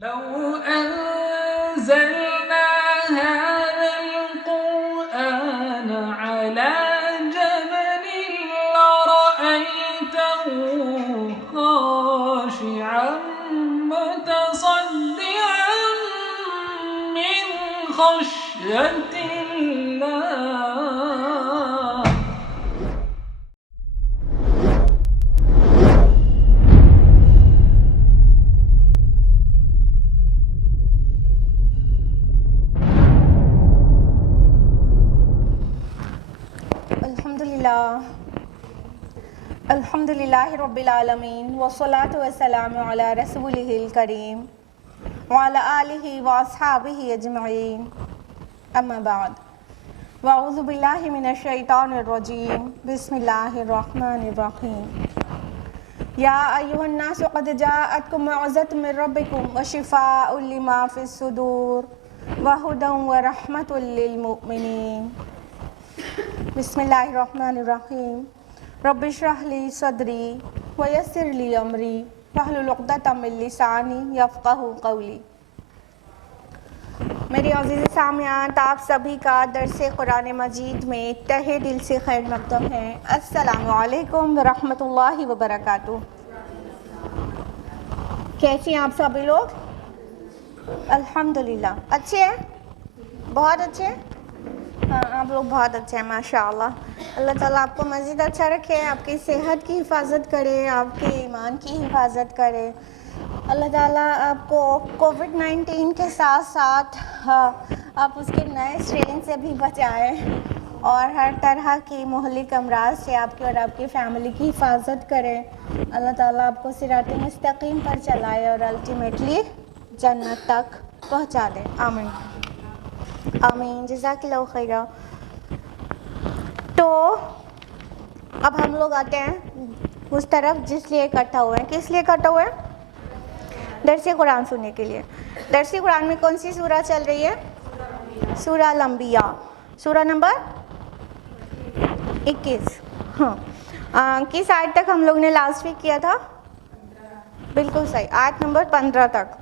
لو أنزلنا هذا القرآن على جبل لرأيته خاشعا متصدعا من خشية الله. الحمدللہ رب العالمین والصلاة والسلام علی رسولہ الکریم وعلی آلہ واصحابہ اجمعین اما بعد واعوذ باللہ من الشیطان الرجیم بسم اللہ الرحمن الرحیم یا ایہا الناس قد جاءتکم موعظۃ من ربکم وشفاء لما فی الصدور وہدی ورحمۃ للمؤمنین. بسم اللہ الرحمن الرحیم. رب اشرح لی صدری ویسر لی امری واحلل عقدۃ من لسانی یفقہوا قولی. میری عزیز سامعین، آپ سبھی کا درس قرآن مجید میں تہہ دل سے خیر مقدم ہے. السلام علیکم ورحمۃ اللہ وبرکاتہ. کیسے ہیں آپ سبھی لوگ؟ الحمدللہ اچھے ہیں، بہت اچھے ہیں. ہاں، آپ لوگ بہت اچھے ہیں ماشاء اللہ. اللہ تعالیٰ آپ کو مزید اچھا رکھے، آپ کی صحت کی حفاظت کرے، آپ کے ایمان کی حفاظت کرے. اللہ تعالیٰ آپ کو کووڈ-19 کے ساتھ ساتھ آپ اس کے نئے اسٹرین سے بھی بچائیں اور ہر طرح کی مہلک امراض سے آپ کی اور آپ کی فیملی کی حفاظت کرے. اللہ تعالیٰ آپ کو صراط مستقیم پر چلائے اور الٹیمیٹلی جنت تک پہنچا دے. آمین آمین. جزاک اللہ خیرہ. تو اب ہم لوگ آتے ہیں اس طرف جس لیے اکٹھا ہوئے ہیں. کس لیے اکٹھا ہوئے ہیں؟ درس قرآن سننے کے لیے. درس قرآن میں کون سی سورہ چل رہی ہے؟ سورہ الانبیاء، سورہ نمبر 21. ہاں، کس آیت تک ہم لوگ نے لاسٹ ویک کیا تھا؟ بالکل صحیح، آیت نمبر 15 تک.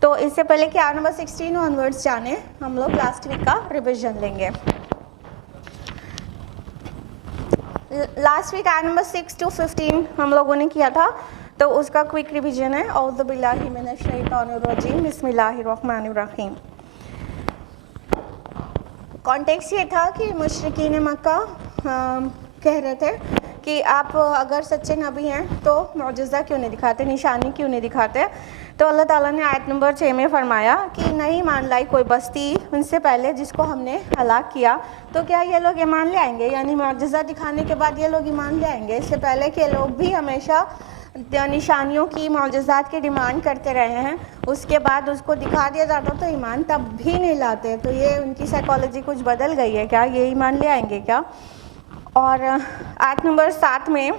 تو اس سے پہلے کہ آیت نمبر 16 آنورڈس جانے، ہم لوگ لاسٹ ویک کا ریویژن لیں گے. لاسٹ ویک آیت نمبر 6 to 15 ہم لوگوں نے کیا تھا، تو اس کا کوئک ریویژن ہے. اعوذ باللہ من الشیطان الرجیم بسم اللہ الرحمن الرحیم. کانٹیکس یہ تھا کہ مشرکین مکہ کہہ رہے تھے کہ آپ اگر سچے نبی ہیں تو معجزہ کیوں نہیں دکھاتے، نشانی کیوں نہیں دکھاتے. تو اللہ تعالیٰ نے آیت نمبر 6 میں فرمایا کہ نہیں مان لائی کوئی بستی ان سے پہلے جس کو ہم نے ہلاک کیا، تو کیا یہ لوگ ایمان لے آئیں گے؟ یعنی معجزہ دکھانے کے بعد یہ لوگ ایمان لے آئیں گے؟ اس سے پہلے کہ لوگ بھی ہمیشہ نشانیوں کی، معجزات کی ڈیمانڈ کرتے رہے ہیں، اس کے بعد اس کو دکھا دیا جاتا تو ایمان تب بھی نہیں لاتے. تو یہ ان کی سائیکالوجی کچھ بدل گئی ہے کیا؟ یہ ایمان لے آئیں گے کیا؟ اور آیت نمبر 7 میں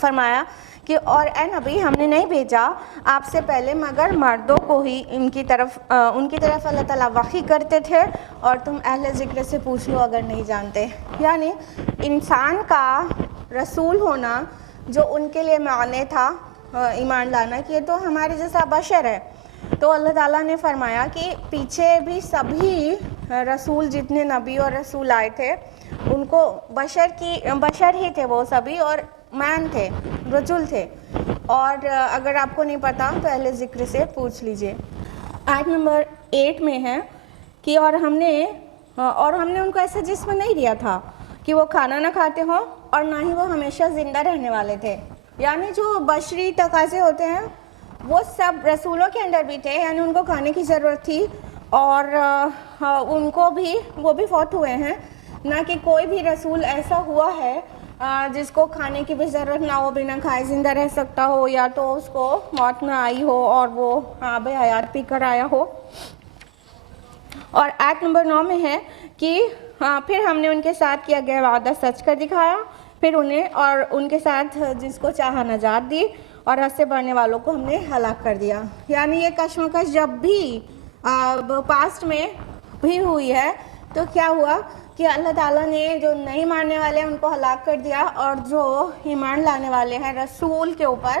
فرمایا کہ اور اے نبی ہم نے نہیں بھیجا آپ سے پہلے مگر مردوں کو ہی ان کی طرف اللہ تعالیٰ وحی کرتے تھے، اور تم اہل ذکر سے پوچھ لو اگر نہیں جانتے. یعنی انسان کا رسول ہونا جو ان کے لیے معنی تھا ایمان لانا کہ یہ تو ہمارے جیسا بشر ہے. تو اللہ تعالیٰ نے فرمایا کہ پیچھے بھی سبھی رسول، جتنے نبی اور رسول آئے تھے، ان کو بشر ہی تھے وہ سبھی، اور مین تھے، رجل تھے. اور اگر آپ کو نہیں پتا تو اہل ذکر سے پوچھ لیجئے. آیت نمبر 8 میں ہے کہ اور ہم نے ان کو ایسا جسم نہیں دیا تھا کہ وہ کھانا نہ کھاتے ہوں اور نہ ہی وہ ہمیشہ زندہ رہنے والے تھے. یعنی جو بشری تقاضے ہوتے ہیں وہ سب رسولوں کے اندر بھی تھے. یعنی ان کو کھانے کی ضرورت تھی، اور ان کو بھی وہ بھی فوت ہوئے ہیں. نہ کہ کوئی بھی رسول ایسا ہوا ہے جس کو کھانے کی بھی ضرورت نہ ہو، بنا کھائے زندہ رہ سکتا ہو، یا تو اس کو موت نہ آئی ہو اور وہ آب حیات پی کر آیا ہو. اور آیت نمبر 9 میں ہے کہ پھر ہم نے ان کے ساتھ کیا گیا وعدہ سچ کر دکھایا، پھر انہیں اور ان کے ساتھ جس کو چاہا نجات دی، اور حد سے بڑھنے والوں کو ہم نے ہلاک کر دیا. یعنی یہ کشمکش جب بھی پاسٹ میں بھی ہوئی ہے تو کیا ہوا کہ اللہ تعالیٰ نے جو نہیں ماننے والے ہیں ان کو ہلاک کر دیا، اور جو ایمان لانے والے ہیں رسول کے اوپر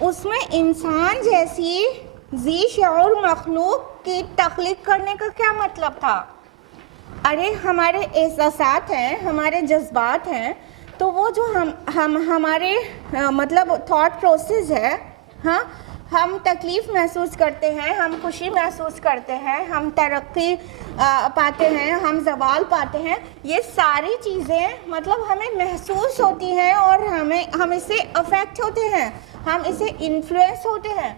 اس میں انسان جیسی ذی شعور مخلوق کی تخلیق کرنے کا کیا مطلب تھا؟ ارے ہمارے احساسات ہیں، ہمارے جذبات ہیں، تو وہ جو ہمارے مطلب تھاٹ پروسیس ہے، ہاں، ہم تکلیف محسوس کرتے ہیں، ہم خوشی محسوس کرتے ہیں، ہم ترقی پاتے ہیں، ہم زوال پاتے ہیں، یہ ساری چیزیں مطلب ہمیں محسوس ہوتی ہیں اور ہم اس سے افیکٹ ہوتے ہیں، ہم اسے انفلوئنس ہوتے ہیں.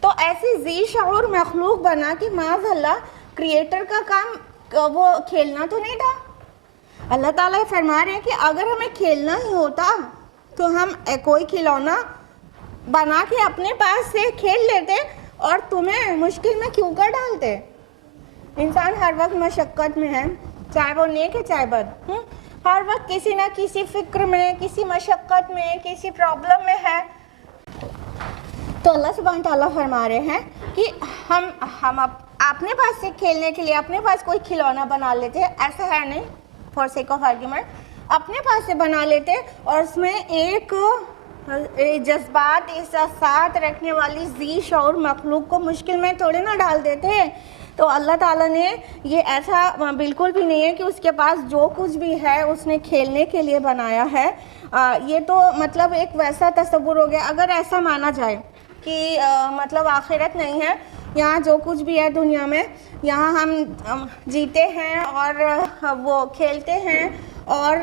تو ایسی ذی شعور مخلوق بنا کہ معاذ اللہ کریٹر کا کام وہ کھیلنا تو نہیں تھا. اللہ تعالیٰ فرما رہے ہیں کہ اگر ہمیں کھیلنا ہی ہوتا تو ہم کوئی کھلونا بنا کے اپنے پاس سے کھیل لیتے اور تمہیں مشکل میں کیوں کر ڈالتے. انسان ہر وقت مشقت میں ہے، چاہے وہ نیک ہے چاہے بد، ہر وقت کسی نہ کسی فکر میں، کسی مشقت میں، کسی پرابلم میں ہے. تو اللہ سبحانہ تعالیٰ فرما رہے ہیں کہ ہم اپنے پاس سے کھیلنے کے لیے اپنے پاس کوئی کھلونا بنا لیتے، ایسا ہے نہیں، فار سیک آف آرگیومنٹ اپنے پاس سے بنا لیتے اور اس میں ایک جذبات احساسات رکھنے والی ذی شعور مخلوق کو مشکل میں تھوڑے نہ ڈال دیتے. تو اللہ تعالیٰ نے یہ ایسا بالکل بھی نہیں ہے کہ اس کے پاس جو کچھ بھی ہے اس نے کھیلنے کے لیے بنایا ہے. یہ تو مطلب ایک ویسا تصور ہو گیا. اگر ایسا مانا جائے کہ مطلب آخرت نہیں ہے، یہاں جو کچھ بھی ہے دنیا میں، یہاں ہم جیتے ہیں اور وہ کھیلتے ہیں اور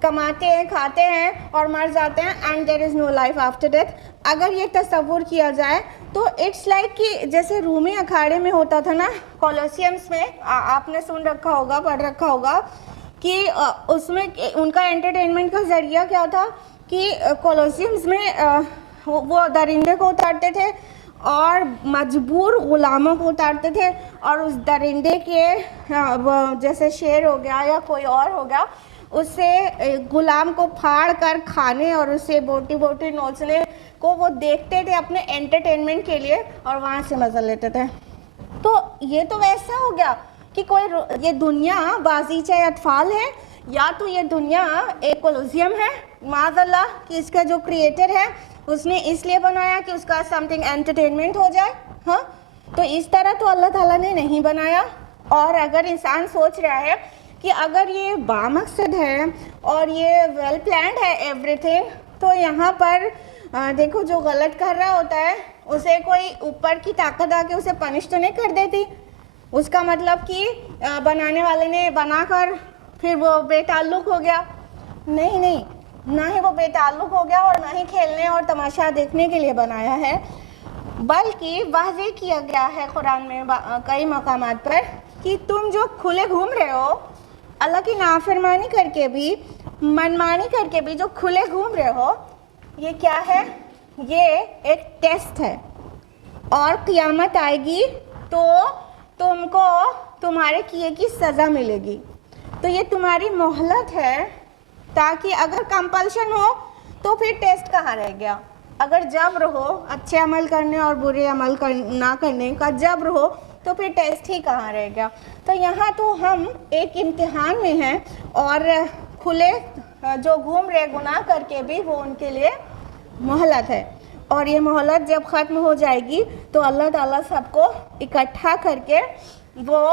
کماتے ہیں، کھاتے ہیں اور مر جاتے ہیں، and there is no life after death. اگر یہ تصور کیا جائے تو اٹس لائک کہ جیسے رومی اکھاڑے میں ہوتا تھا نا، کولوسیمس میں، آپ نے سن رکھا ہوگا، پڑھ رکھا ہوگا کہ اس میں ان کا انٹرٹینمنٹ کا ذریعہ کیا تھا کہ کولوسیمس میں وہ درندے کو اتارتے تھے اور مجبور غلاموں کو اتارتے تھے اور اس درندے کے جیسے شیر ہو گیا یا کوئی اور ہو گیا، اس سے غلام کو پھاڑ کر کھانے اور اسے بوٹی بوٹی نوچنے کو وہ دیکھتے تھے اپنے انٹرٹینمنٹ کے لیے اور وہاں سے مزہ لیتے تھے. تو یہ تو ویسا ہو گیا کہ یہ دنیا بازیچہ اطفال ہے، یا تو یہ دنیا ایک کولوسیوم ہے معاذ اللہ کہ اس کا جو کریٹر ہے اس نے اس لیے بنایا کہ اس کا سم تھنگ انٹرٹینمنٹ ہو جائے. ہاں، تو اس طرح تو اللہ تعالیٰ نے نہیں بنایا. اور اگر انسان سوچ رہا ہے کہ اگر یہ بامقصد ہے اور یہ ویل پلانڈ ہے ایوری تھنگ، تو یہاں پر دیکھو جو غلط کر رہا ہوتا ہے اسے کوئی اوپر کی طاقت آ کے اسے پنش تو نہیں کر دیتی. اس کا مطلب کہ بنانے والے نے بنا کر پھر وہ بے تعلق ہو گیا. نہیں، نہ ہی وہ بے تعلق ہو گیا اور نہ ہی کھیلنے اور تماشا دیکھنے کے لیے بنایا ہے، بلکہ واضح کیا گیا ہے قرآن میں کئی مقامات پر کہ تم جو کھلے گھوم رہے ہو، اللہ کی نافرمانی کر کے بھی، منمانی کر کے بھی جو کھلے گھوم رہے ہو، یہ کیا ہے؟ یہ ایک ٹیسٹ ہے. اور قیامت آئے گی تو تم کو تمہارے کیے کی سزا ملے گی. تو یہ تمہاری مہلت ہے تاکہ اگر کمپلشن ہو تو پھر ٹیسٹ کہاں رہ گیا. اگر جبر ہو اچھے عمل کرنے اور برے عمل نہ کرنے کا جبر ہو تو پھر ٹیسٹ ہی کہاں رہ گیا. تو یہاں تو ہم ایک امتحان میں ہیں اور کھلے جو گھوم رہے گناہ کر کے بھی وہ ان کے لیے مہلت ہے. اور یہ مہلت جب ختم ہو جائے گی تو اللہ تعالیٰ سب کو اکٹھا کر کے وہ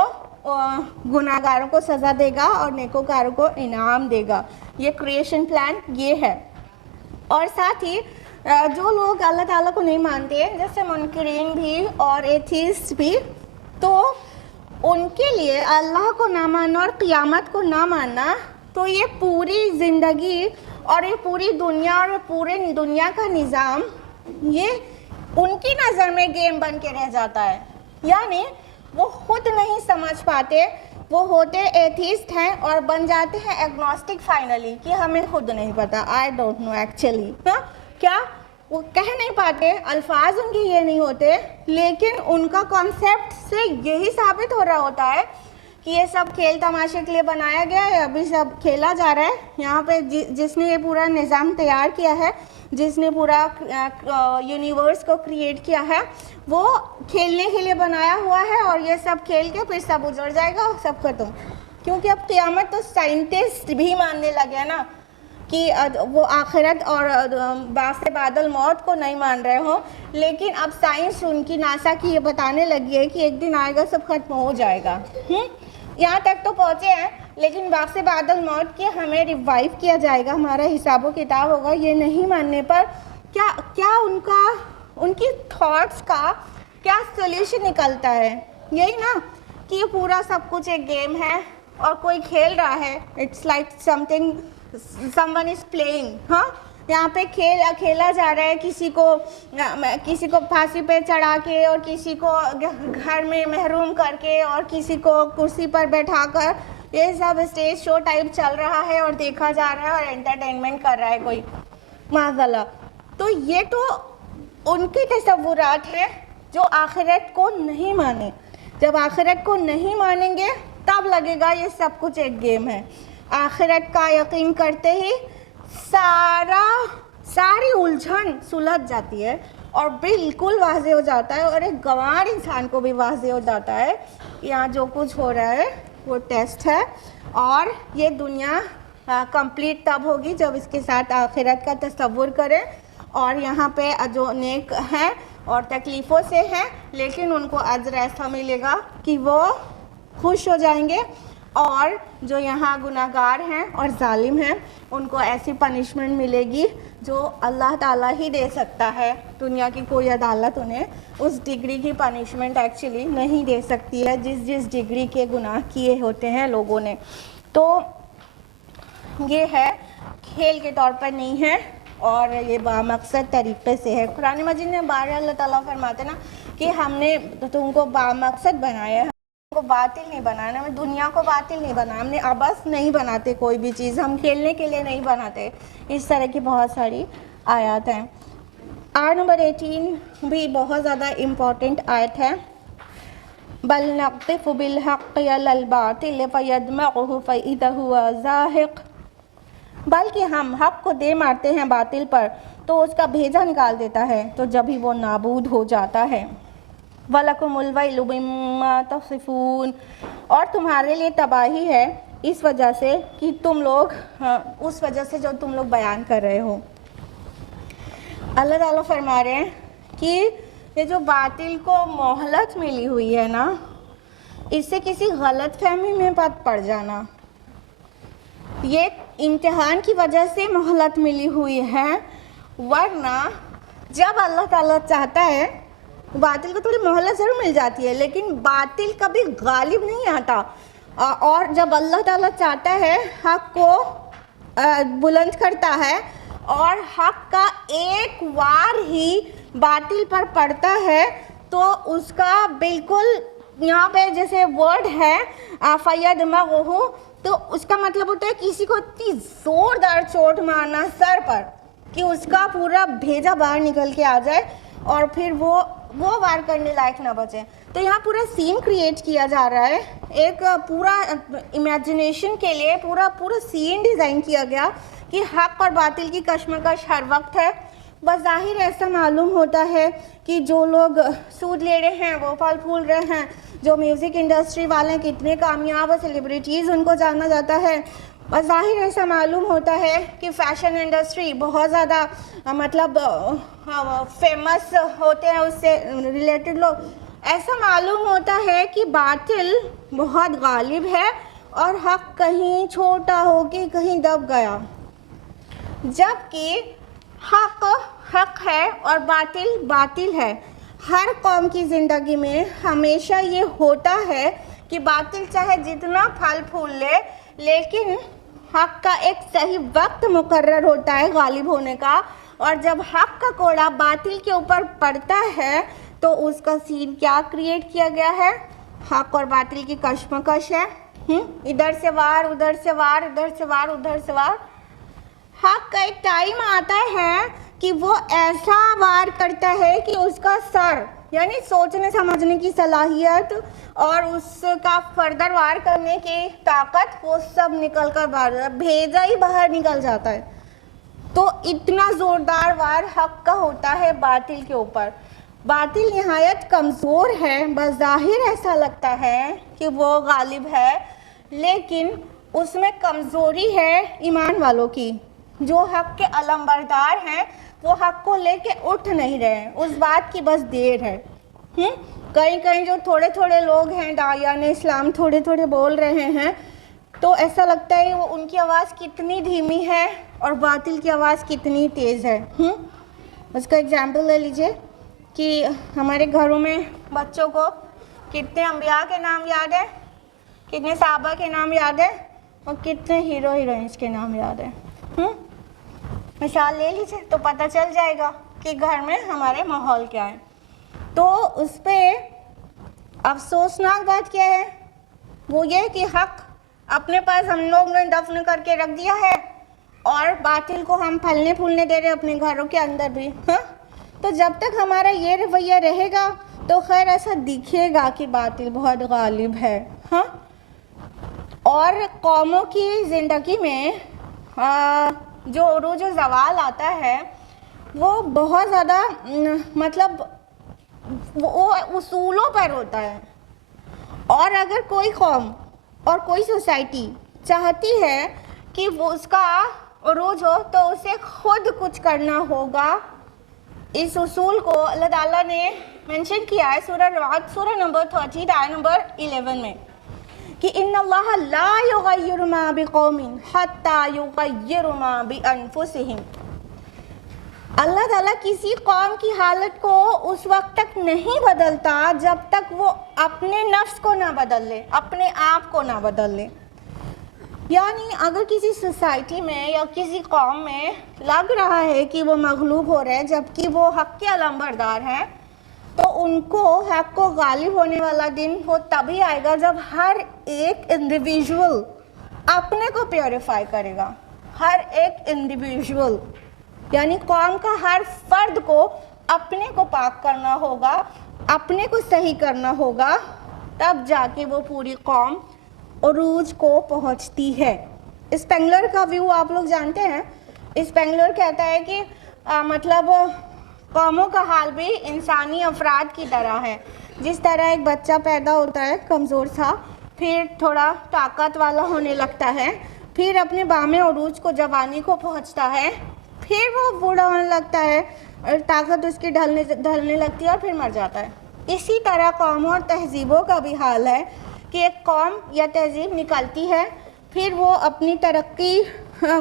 گناہ گاروں کو سزا دے گا اور نیکوکاروں کو انعام دے گا. یہ کریشن پلان یہ ہے. اور ساتھ ہی جو لوگ اللہ تعالیٰ کو نہیں مانتے جیسے منکرین بھی اور ایتھیسٹ بھی، تو ان کے لیے اللہ کو نہ ماننا اور قیامت کو نہ ماننا، تو یہ پوری زندگی اور یہ پوری دنیا اور پورے دنیا کا نظام یہ ان کی نظر میں گیم بن کے رہ جاتا ہے. یعنی وہ خود نہیں سمجھ پاتے، وہ ہوتے ایتھیسٹ ہیں اور بن جاتے ہیں ایگنوسٹک فائنلی کہ ہمیں خود نہیں پتا، آئی ڈونٹ نو ایکچولی. کیا وہ کہہ نہیں پاتے، الفاظ ان کے یہ نہیں ہوتے، لیکن ان کا کانسیپٹ سے یہی ثابت ہو رہا ہوتا ہے کہ یہ سب کھیل تماشے کے لیے بنایا گیا ہے، ابھی سب کھیلا جا رہا ہے. یہاں پہ جس نے یہ پورا نظام تیار کیا ہے، جس نے پورا یونیورس کو کریٹ کیا ہے، وہ کھیلنے کے لیے بنایا ہوا ہے اور یہ سب کھیل کے پھر سب اجڑ جائے گا، سب ختم. کیونکہ اب قیامت تو سائنٹسٹ بھی ماننے لگے نا کہ وہ آخرت اور بعث بعد الموت کو نہیں مان رہے ہوں، لیکن اب سائنس ان کی ناسا کی یہ بتانے لگی ہے کہ ایک دن آئے گا سب ختم ہو جائے گا. یہاں تک تو پہنچے ہیں، لیکن بعث بعد الموت کے ہمیں ریوائیو کیا جائے گا، ہمارا حساب و کتاب ہوگا. یہ نہیں ماننے پر کیا ان کی تھاٹس کا کیا سولوشن نکلتا ہے؟ یہی نا کہ یہ پورا سب کچھ ایک گیم ہے اور کوئی کھیل رہا ہے. It's like someone is playing. ہاں، یہاں پہ کھیلا جا رہا ہے، کسی کو پھانسی پہ چڑھا کے اور کسی کو گھر میں محروم کر کے اور کسی کو کرسی پر بیٹھا کر، یہ سب اسٹیج شو ٹائپ چل رہا ہے اور دیکھا جا رہا ہے اور انٹرٹینمنٹ کر رہا ہے کوئی، معاذ اللہ. تو یہ تو ان کے تصورات ہیں جو آخرت کو نہیں مانے. جب آخرت کو نہیں مانیں گے تب لگے گا یہ سب کچھ ایک گیم ہے. آخرت کا یقین کرتے ہی ساری الجھن سلجھ جاتی ہے اور بالکل واضح ہو جاتا ہے، اور ایک گنوار انسان کو بھی واضح ہو جاتا ہے کہ یہاں جو کچھ ہو رہا ہے وہ ٹیسٹ ہے، اور یہ دنیا کمپلیٹ تب ہوگی جب اس کے ساتھ آخرت کا تصور کریں. اور یہاں پہ جو نیک ہیں اور تکلیفوں سے ہیں لیکن ان کو اجر ایسا ملے گا کہ وہ خوش ہو جائیں گے، اور جو یہاں گناہ گار ہیں اور ظالم ہیں ان کو ایسی پنشمنٹ ملے گی جو اللہ تعالیٰ ہی دے سکتا ہے. دنیا کی کوئی عدالت انہیں اس ڈگری کی پنشمنٹ ایکچولی نہیں دے سکتی ہے جس ڈگری کے گناہ کیے ہوتے ہیں لوگوں نے. تو یہ ہے، کھیل کے طور پر نہیں ہے، اور یہ بامقصد طریقے سے ہے. قرآن مجید میں بار اللہ تعالیٰ فرماتے نا کہ ہم نے تم کو بامقصد بنایا ہے، ہم کو باطل نہیں بنانا، ہمیں دنیا کو باطل نہیں بنانا، ہم نے عبث نہیں بناتے کوئی بھی چیز، ہم کھیلنے کے لیے نہیں بناتے. اس طرح کی بہت ساری آیات ہیں. آیت نمبر 18 بھی بہت زیادہ امپورٹنٹ آیت ہے. بل نقذف بالحق علی الباطل فیدمغہ فاذا هو زاہق، بلکہ ہم حق کو دے مارتے ہیں باطل پر تو اس کا بھیجا نکال دیتا ہے، تو جب ہی وہ نابود ہو جاتا ہے. وَلَكُمُ الْوَيْلُ مِمَّا تَصِفُونَ، اور تمہارے لیے تباہی ہے اس وجہ سے کہ تم لوگ اس وجہ سے جو تم لوگ بیان کر رہے ہو. اللہ تعالیٰ فرما رہے ہیں کہ یہ جو باطل کو مہلت ملی ہوئی ہے نا، اس سے کسی غلط فہمی میں مت پڑ جانا. یہ امتحان کی وجہ سے مہلت ملی ہوئی ہے، ورنہ جب اللہ تعالیٰ چاہتا ہے باطل کو تھوڑی مہلت ضرور مل جاتی ہے لیکن باطل کبھی غالب نہیں آتا. اور جب اللہ تعالیٰ چاہتا ہے حق کو بلند کرتا ہے اور حق کا ایک وار ہی باطل پر پڑتا ہے تو اس کا بالکل یہاں پہ جیسے ورڈ ہے فیدمغہ، تو اس کا مطلب ہوتا ہے کسی کو اتنی زوردار چوٹ مارنا سر پر کہ اس کا پورا بھیجا باہر نکل کے آ جائے اور پھر وہ وار کرنے لائق نہ بچے. تو یہاں پورا سین کریٹ کیا جا رہا ہے، ایک پورا امیجنیشن کے لیے پورا سین ڈیزائن کیا گیا کہ حق اور باطل کی کشمکش ہر وقت ہے. بظاہر ایسا معلوم ہوتا ہے کہ جو لوگ سود لے رہے ہیں وہ پھل پھول رہے ہیں، جو میوزک انڈسٹری والے کتنے کامیاب اور سیلیبریٹیز ان کو جانا جاتا ہے. بظاہر ایسا معلوم ہوتا ہے کہ فیشن انڈسٹری بہت زیادہ مطلب فیمس ہوتے ہیں، اس سے ریلیٹڈ لوگ. ایسا معلوم ہوتا ہے کہ باطل بہت غالب ہے اور حق کہیں چھوٹا ہو کے کہیں دب گیا، جبکہ حق ہے اور باطل ہے. ہر قوم کی زندگی میں ہمیشہ یہ ہوتا ہے کہ باطل چاہے جتنا پھل پھول لے لیکن حق کا ایک صحیح وقت مقرر ہوتا ہے غالب ہونے کا، اور جب حق کا کوڑا باطل کے اوپر پڑتا ہے تو اس کا سین کیا کریٹ کیا گیا ہے؟ حق اور باطل کی کشمکش ہے. ادھر سے وار، ادھر سے وار، ادھر سے وار، ادھر سے وار. حق کا ایک ٹائم آتا ہے کہ وہ ایسا وار کرتا ہے کہ اس کا سر یعنی سوچنے سمجھنے کی صلاحیت اور اس کا فردر وار کرنے کی طاقت وہ سب نکل کر باہر، بھیجا ہی باہر نکل جاتا ہے. تو اتنا زوردار وار حق کا ہوتا ہے باطل کے اوپر. باطل نہایت کمزور ہے، بظاہر ایسا لگتا ہے کہ وہ غالب ہے لیکن اس میں کمزوری ہے ایمان والوں کی. جو حق کے علمبردار ہیں وہ حق کو لے کے اٹھ نہیں رہے ہیں، اس بات کی بس دیر ہے۔ کہیں کہیں جو تھوڑے تھوڑے لوگ ہیں داعیان اسلام تھوڑے تھوڑے بول رہے ہیں تو ایسا لگتا ہے وہ ان کی آواز کتنی دھیمی ہے اور باطل کی آواز کتنی تیز ہے۔ اس کا اگزامپل لے لیجئے کہ ہمارے گھروں میں بچوں کو کتنے انبیاء کے نام یاد ہیں، کتنے صحابہ کے نام یاد ہیں اور کتنے ہیرو ہیروئنس کے نام یاد ہیں۔ مثال لے لیجیے تو پتہ چل جائے گا کہ گھر میں ہمارے ماحول کیا ہے۔ تو اس پہ افسوسناک بات کیا ہے، وہ یہ کہ حق اپنے پاس ہم لوگ نے دفن کر کے رکھ دیا ہے اور باطل کو ہم پھلنے پھولنے دے رہے ہیں اپنے گھروں کے اندر بھی۔ تو جب تک ہمارا یہ رویہ رہے گا تو خیر ایسا دکھے گا کہ باطل بہت غالب ہے۔ اور قوموں کی زندگی میں جو عروج و زوال آتا ہے وہ بہت زیادہ مطلب وہ اصولوں پر ہوتا ہے، اور اگر کوئی قوم اور کوئی سوسائٹی چاہتی ہے کہ وہ اس کا عروج ہو تو اسے خود کچھ کرنا ہوگا۔ اس اصول کو اللہ تعالیٰ نے منشن کیا ہے سورہ رعد سورہ نمبر 30 آیت نمبر 11 میں کہ ان اللہ لا یغیر ما بقوم حتی یغیر ما بانفسہم۔ اللہ تعالیٰ کسی قوم کی حالت کو اس وقت تک نہیں بدلتا جب تک وہ اپنے نفس کو نہ بدل لے، اپنے آپ کو نہ بدل لے۔ یعنی اگر کسی سوسائٹی میں یا کسی قوم میں لگ رہا ہے کہ وہ مغلوب ہو رہے ہیں جبکہ وہ حق کے علمبردار ہیں تو ان کو حق کو غالب ہونے والا دن وہ تبھی آئے گا جب ہر ایک انڈیویژول اپنے کو پیوریفائی کرے گا۔ ہر ایک انڈیویژول یعنی قوم کا ہر فرد کو اپنے کو پاک کرنا ہوگا، اپنے کو صحیح کرنا ہوگا، تب جا کے وہ پوری قوم عروج کو پہنچتی ہے۔ اسپینگلر کا ویو آپ لوگ جانتے ہیں۔ اسپینگلر کہتا ہے کہ مطلب قوموں کا حال بھی انسانی افراد کی طرح ہے۔ جس طرح ایک بچہ پیدا ہوتا ہے کمزور سا، پھر تھوڑا طاقت والا ہونے لگتا ہے، پھر اپنے بام عروج کو جوانی کو پہنچتا ہے، پھر وہ بوڑھا ہونے لگتا ہے اور طاقت اس کی ڈھلنے لگتی ہے اور پھر مر جاتا ہے۔ اسی طرح قوموں اور تہذیبوں کا بھی حال ہے کہ ایک قوم یا تہذیب نکلتی ہے، پھر وہ اپنی ترقی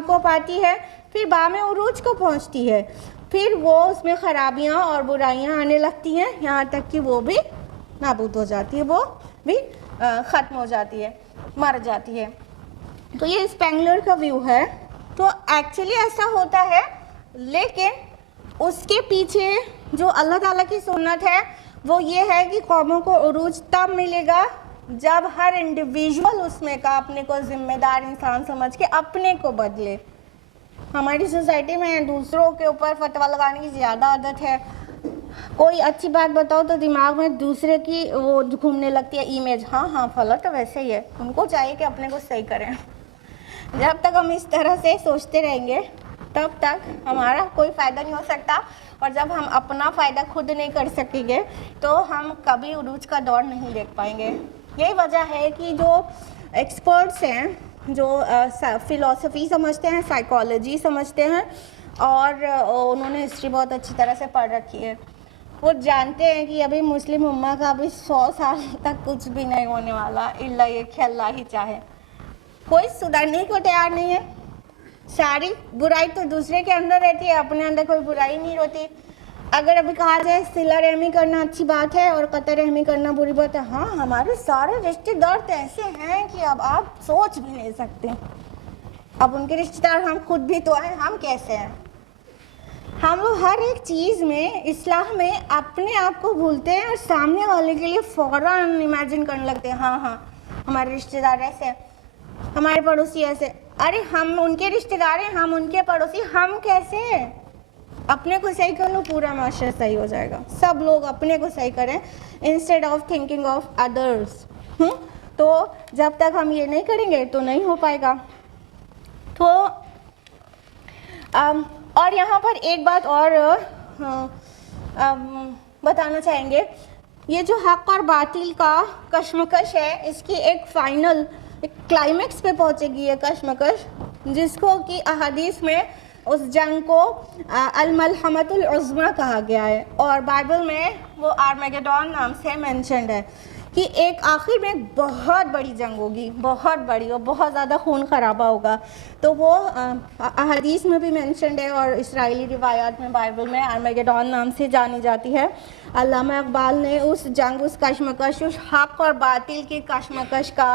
کو پاتی ہے، پھر بام عروج کو پہنچتی ہے، پھر وہ اس میں خرابیاں اور برائیاں آنے لگتی ہیں یہاں تک کہ وہ بھی نابود ہو جاتی ہے، وہ بھی ختم ہو جاتی ہے، مر جاتی ہے۔ تو یہ اسپینگلر کا ویو ہے۔ تو ایکچولی ایسا ہوتا ہے، لیکن اس کے پیچھے جو اللہ تعالیٰ کی سنت ہے وہ یہ ہے کہ قوموں کو عروج تب ملے گا جب ہر انڈیویژول اس میں کا اپنے کو ذمہ دار انسان سمجھ کے اپنے کو بدلے۔ ہماری سوسائٹی میں دوسروں کے اوپر فتویٰ لگانے کی زیادہ عادت ہے۔ کوئی اچھی بات بتاؤ تو دماغ میں دوسرے کی وہ گھومنے لگتی ہے امیج، ہاں فلاں تو ویسے ہی ہے۔ ان کو چاہیے کہ اپنے کو صحیح کریں۔ جب تک ہم اس طرح سے سوچتے رہیں گے تب تک ہمارا کوئی فائدہ نہیں ہو سکتا، اور جب ہم اپنا فائدہ خود نہیں کر سکیں گے تو ہم کبھی عروج کا دور نہیں دیکھ پائیں گے۔ یہی وجہ ہے کہ جو ایکسپرٹس ہیں، جو فلسفی سمجھتے ہیں، سائیکالوجی سمجھتے ہیں، اور انہوں نے ہسٹری بہت اچھی طرح سے پڑھ رکھی ہے، وہ جانتے ہیں کہ ابھی مسلم امہ کا ابھی 100 سال تک کچھ بھی نہیں ہونے والا، الا یہ کہ اللہ ہی چاہے۔ کوئی سدھرنے کو تیار نہیں ہے۔ ساری برائی تو دوسرے کے اندر رہتی ہے، اپنے اندر کوئی برائی نہیں ہوتی۔ اگر ابھی کہا جائے صلہ رحمی کرنا اچھی بات ہے اور قطع رحمی کرنا بری بات ہے، ہاں ہمارے سارے رشتے دار تو ایسے ہیں کہ اب آپ سوچ بھی نہیں سکتے۔ اب ان کے رشتے دار ہم خود بھی تو ہیں، ہم کیسے ہیں؟ ہم لوگ ہر ایک چیز میں اصلاح میں اپنے آپ کو بھولتے ہیں اور سامنے والے کے لیے فوراً امیجن کرنے لگتے ہیں، ہاں ہمارے رشتے دار ایسے ہیں، ہمارے پڑوسی ایسے۔ ارے ہم ان کے رشتے دار ہیں، ہم ان کے پڑوسی، ہم کیسے ہیں؟ اپنے کو صحیح کر لو، پورا معاشرہ صحیح ہو جائے گا۔ سب لوگ اپنے کو صحیح کریں instead of thinking of others. تو جب تک ہم یہ نہیں کریں گے تو نہیں ہو پائے گا۔ تو اور یہاں پر ایک بات اور بتانا چاہیں گے، یہ جو حق اور باطل کا کشمکش ہے، اس کی ایک فائنل کلائمیکس پہ پہنچے گی یہ کشمکش، جس کو کہ احادیث میں اس جنگ کو الملحمۃ العظمیٰ کہا گیا ہے، اور بائبل میں وہ آرمیگیڈون نام سے مینشنڈ ہے کہ ایک آخر میں بہت بڑی جنگ ہوگی، بہت بڑی، اور بہت زیادہ خون خرابہ ہوگا. تو وہ احادیث میں بھی مینشنڈ ہے اور اسرائیلی روایات میں بائبل میں آرمیگیڈون نام سے جانی جاتی ہے. علامہ اقبال نے اس جنگ، اس کشمکش، اس حق اور باطل کی کشمکش کا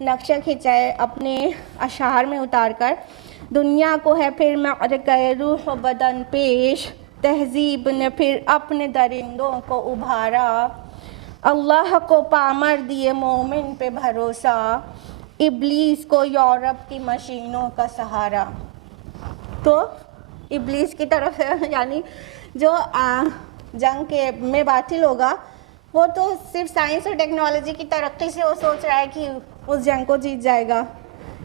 نقشہ کھینچا ہے اپنے اشعار میں اتار کر. دنیا کو ہے پھر معرکہ روح و بدن پیش، تہذیب نے پھر اپنے درندوں کو ابھارا، اللہ کو پامر دیے مومن پہ بھروسہ، ابلیس کو یورپ کی مشینوں کا سہارا. تو ابلیس کی طرف یعنی جو جنگ کے میں باطل ہوگا وہ تو صرف سائنس اور ٹیکنالوجی کی ترقی سے وہ سوچ رہا ہے کہ اس جنگ کو جیت جائے گا،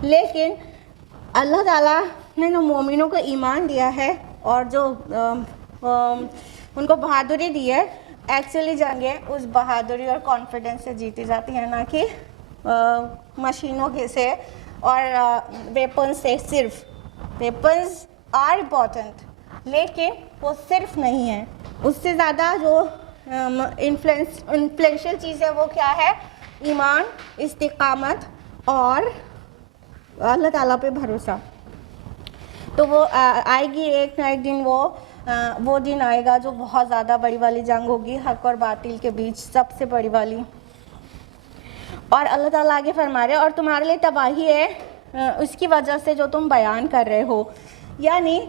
لیکن اللہ تعالیٰ نے جو مومنوں کو ایمان دیا ہے اور جو ان کو بہادری دی ہے، ایکچولی جنگیں اس بہادری اور کانفیڈنس سے جیتی جاتی ہیں، نہ کہ مشینوں کے سے اور ویپنز سے. صرف ویپنز آر امپورٹنٹ لیکن وہ صرف نہیں ہیں، اس سے زیادہ جو انفلوئنشل چیز ہے وہ کیا ہے؟ ایمان، استقامت اور اللہ تعالیٰ پہ بھروسہ. تو وہ آئے گی ایک نہ ایک دن، وہ دن آئے گا جو بہت زیادہ بڑی والی جنگ ہوگی حق اور باطل کے بیچ، سب سے بڑی والی. اور اللہ تعالیٰ آگے فرما رہے اور تمہارے لیے تباہی ہے اس کی وجہ سے جو تم بیان کر رہے ہو. یعنی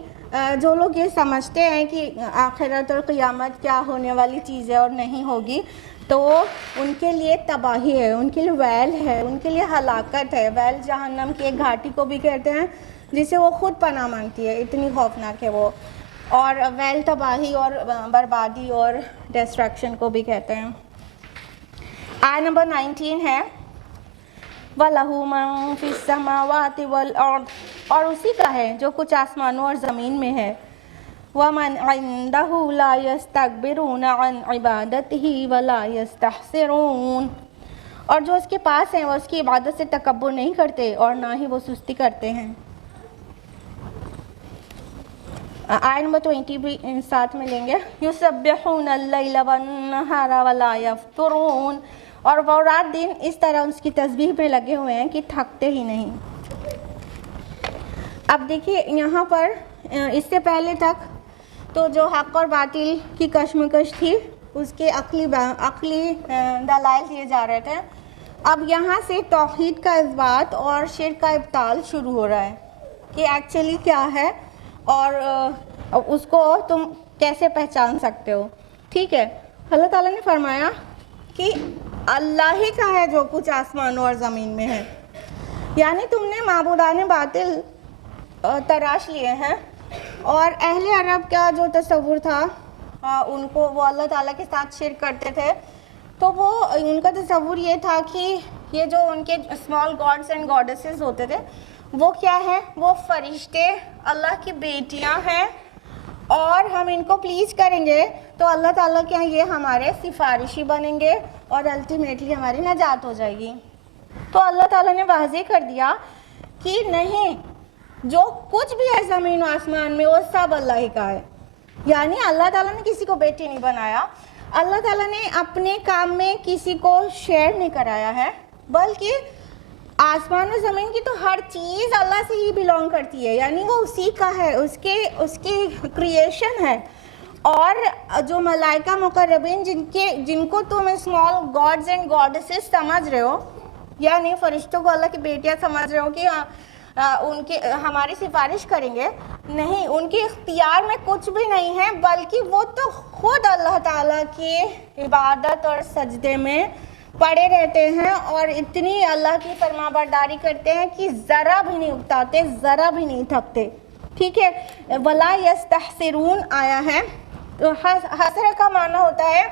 جو لوگ یہ سمجھتے ہیں کہ آخرت اور قیامت کیا ہونے والی چیز ہے اور نہیں ہوگی، تو ان کے لیے تباہی ہے، ان کے لیے ویل ہے، ان کے لیے ہلاکت ہے. ویل جہنم کی ایک گھاٹی کو بھی کہتے ہیں جسے وہ خود پناہ مانگتی ہے، اتنی خوفناک ہے وہ. اور ویل تباہی اور بربادی اور ڈسٹرکشن کو بھی کہتے ہیں. آیت نمبر 19 ہے وَلَهُ مَن فِي السَّمَاوَاتِ وَالْأَرْضِ، اور اسی کا ہے جو کچھ آسمانوں اور زمین میں ہے. وَمَنْ عِنْدَهُ لَا يَسْتَكْبِرُونَ عَنْ عِبَادَتِهِ وَلَا يَسْتَحْسِرُونَ، اور جو اس کے پاس ہیں وہ اس کی عبادت سے تکبر نہیں کرتے اور نہ ہی وہ سستی کرتے ہیں. آیت نمبر 20 بھی ساتھ میں لیں گے. یُسَبِّحُونَ اللَّيْلَ وَالنَّهَارَ وَلَا يَفْتُرُونَ، اور وہ رات دن اس طرح اس کی تسبیح میں لگے ہوئے ہیں کہ تھکتے ہی نہیں. اب دیکھیے یہاں پر اس سے پہلے تک تو جو حق اور باطل کی کشمکش تھی اس کے عقلی دلائل دیے جا رہے تھے. اب یہاں سے توحید کا اثبات اور شرک کا ابطال شروع ہو رہا ہے کہ ایکچولی کیا ہے اور اس کو تم کیسے پہچان سکتے ہو. ٹھیک ہے، اللہ تعالیٰ نے فرمایا کہ اللہ ہی کا ہے جو کچھ آسمانوں اور زمین میں ہے. یعنی تم نے معبودان باطل تراش لیے ہیں، اور اہل عرب کا جو تصور تھا ان کو وہ اللہ تعالیٰ کے ساتھ شرک کرتے تھے، تو وہ ان کا تصور یہ تھا کہ یہ جو ان کے اسمال گاڈس اینڈ گاڈیسز ہوتے تھے وہ کیا ہے؟ وہ فرشتے اللہ کی بیٹیاں ہیں، اور ہم ان کو پلیز کریں گے تو اللہ تعالیٰ کے یہ ہمارے سفارشی بنیں گے اور الٹیمیٹلی ہماری نجات ہو جائے گی. تو اللہ تعالیٰ نے واضح کر دیا کہ نہیں، جو کچھ بھی ہے زمین و آسمان میں وہ سب اللہ ہی کا ہے. یعنی اللہ تعالیٰ نے کسی کو بیٹی نہیں بنایا، اللہ تعالیٰ نے اپنے کام میں کسی کو شیئر نہیں کرایا ہے، بلکہ آسمان و زمین کی تو ہر چیز اللہ سے ہی بیلونگ کرتی ہے. یعنی وہ اسی کا ہے، اس کی کریشن ہے. اور جو ملائکہ مقربین جن کو تم اسمال گاڈز اینڈ گاڈیسز سمجھ رہے ہو، یعنی فرشتوں کو اللہ کی بیٹیاں سمجھ رہے ہو کہ ان کی ہماری سفارش کریں گے، نہیں، ان کے اختیار میں کچھ بھی نہیں ہے، بلکہ وہ تو خود اللہ تعالیٰ کی عبادت اور سجدے میں پڑے رہتے ہیں اور اتنی اللہ کی فرما برداری کرتے ہیں کہ ذرا بھی نہیں اکتاتے، ذرا بھی نہیں تھکتے. ٹھیک ہے، وَلَا يَسْتَحْسِرُونَ آیا ہے. حسر کا معنی ہوتا ہے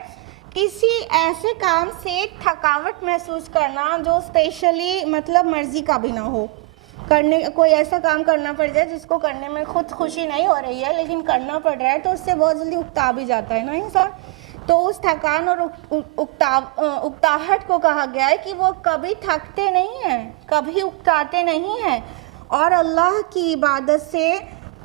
کسی ایسے کام سے تھکاوٹ محسوس کرنا جو اسپیشلی مطلب مرضی کا بھی نہ ہو. کوئی ایسا کام کرنا پڑ جائے جس کو کرنے میں خود خوشی نہیں ہو رہی ہے لیکن کرنا پڑ رہا ہے، تو اس سے بہت جلدی اکتا بھی جاتا ہے نا انسان. تو اس تھکان اور اکتاہٹ کو کہا گیا ہے کہ وہ کبھی تھکتے نہیں ہیں، کبھی اکتاتے نہیں ہیں، اور اللہ کی عبادت سے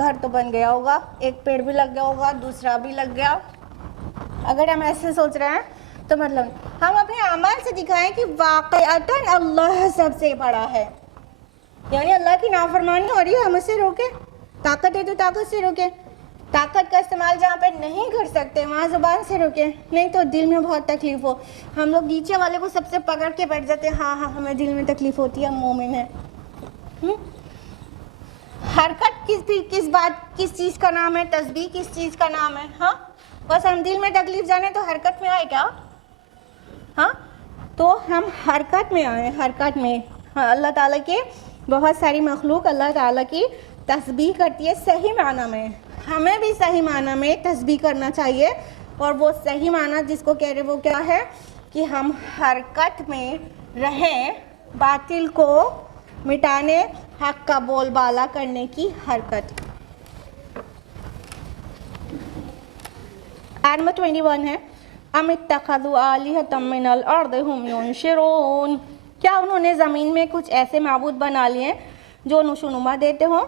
گھر تو بن گیا ہوگا, ایک پیڑ بھی لگ گیا ہوگا, دوسرا بھی لگ گیا. اگر ہم ایسے سوچ رہے ہیں تو مطلب ہم اپنے اعمال سے دکھائیں کہ واقعتاً اللہ سب سے بڑا ہے. یعنی اللہ کی نافرمانی ہو رہی ہے, ہم اسے روکے. طاقت ہے تو طاقت سے روکے. طاقت کا استعمال جہاں پہ نہیں کر سکتے وہاں زبان سے روکے. نہیں تو دل میں بہت تکلیف ہو, ہم لوگ نیچے والے کو سب سے پکڑ کے بیٹھ جاتے ہیں, ہاں ہاں ہمیں دل میں تکلیف ہوتی ہے, ہم مومن ہیں. حرکت کس بات کس چیز کا نام ہے, تسبیح کس چیز کا نام ہے. ہاں بس ہم دل میں تکلیف جانے تو حرکت میں آئے کیا. ہاں تو ہم حرکت میں آئیں, حرکت میں. ہاں اللہ تعالیٰ کے بہت ساری مخلوق اللہ تعالیٰ کی تسبیح کرتی ہے صحیح معنی میں. ہمیں بھی صحیح معنی میں تسبیح کرنا چاہیے, اور وہ صحیح معنی جس کو کہہ رہے وہ کیا ہے کہ ہم حرکت میں رہیں, باطل کو مٹانے, حق کا بول بالا کرنے کی حرکت. آیت نمبر 21 ہے ام اتخذوا آلہۃ من الارض ھم ینشرون. کیا انہوں نے زمین میں کچھ ایسے معبود بنا لیے جو نشونما دیتے ہوں.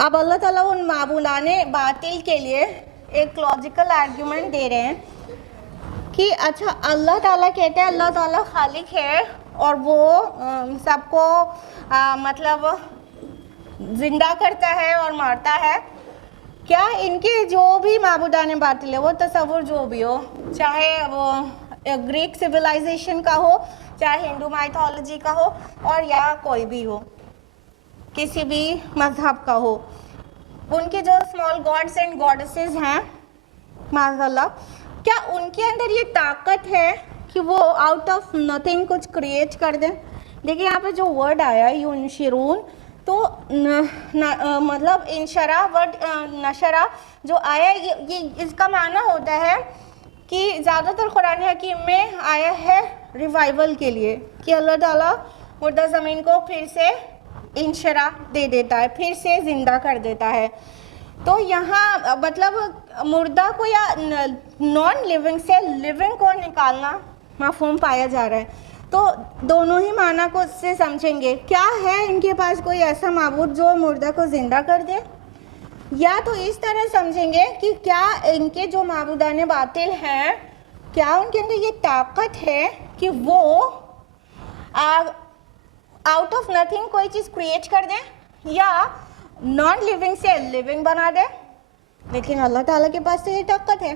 اب اللہ تعالیٰ ان معبودان باطل کے لیے ایک لاجیکل آرگیومنٹ دے رہے ہیں کہ اچھا اللہ تعالیٰ کہتے ہیں اللہ تعالیٰ خالق ہے اور وہ سب کو مطلب زندہ کرتا ہے اور مارتا ہے. کیا ان کے جو بھی معبودان باطل ہے وہ تصور جو بھی ہو, چاہے وہ گریک سویلائزیشن کا ہو, چاہے ہندو مائتھولوجی کا ہو, اور یا کوئی بھی ہو, کسی بھی مذہب کا ہو, ان کے جو اسمال گاڈس اینڈ گاڈسز ہیں معاذ اللہ, کیا ان کے اندر یہ طاقت ہے کہ وہ آؤٹ آف نتھنگ کچھ کریٹ کر دیں. دیکھیں یہاں پہ جو ورڈ آیا ینشرون, تو مطلب انشرا ورڈ نشرا جو آیا یہ اس کا معنی ہوتا ہے کہ زیادہ تر قرآن حکیم میں آیا ہے ریوائول کے لیے, کہ اللہ تعالیٰ مردہ زمین کو پھر سے انشرا دے دیتا ہے, پھر سے زندہ کر دیتا ہے. تو یہاں مطلب مردہ کو یا نان لیونگ سے لیونگ کو نکالنا مفہوم پایا جا رہا ہے. تو دونوں ہی معنی کو اس سے سمجھیں گے. کیا ہے ان کے پاس کوئی ایسا معبود جو مردہ کو زندہ کر دے, یا تو اس طرح سمجھیں گے کہ کیا ان کے جو معبودان باطل ہیں کیا ان کے اندر یہ طاقت ہے کہ وہ آؤٹ آف نتھنگ کوئی چیز کریٹ کر دیں یا نان لیونگ سے لیونگ بنا دے. لیکن اللہ تعالیٰ کے پاس تو یہ طاقت ہے.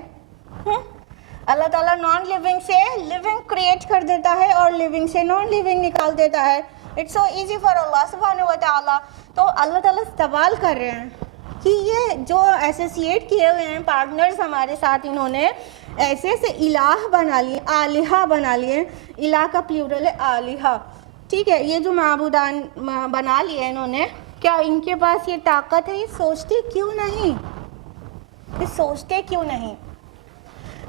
اللہ تعالیٰ نان لیونگ سے لیونگ کریٹ کر دیتا ہے اور لیونگ سے نان لیونگ نکال دیتا ہے. اٹس سو ایزی فار اللہ سبحانہ و تعالیٰ. تو اللہ تعالیٰ سوال کر رہے ہیں کہ یہ جو ایسوسیٹ کیے ہوئے ہیں پارٹنرز ہمارے ساتھ, انہوں نے ایسے ایسے الہ بنا لیے, آلہہ بنا لیے. الہ کا پلیورل ہے آلہہ, ٹھیک ہے. یہ جو معبودان بنا لیے انہوں نے, کیا ان کے پاس یہ طاقت ہے؟ یہ سوچتے کیوں نہیں, یہ سوچتے کیوں نہیں.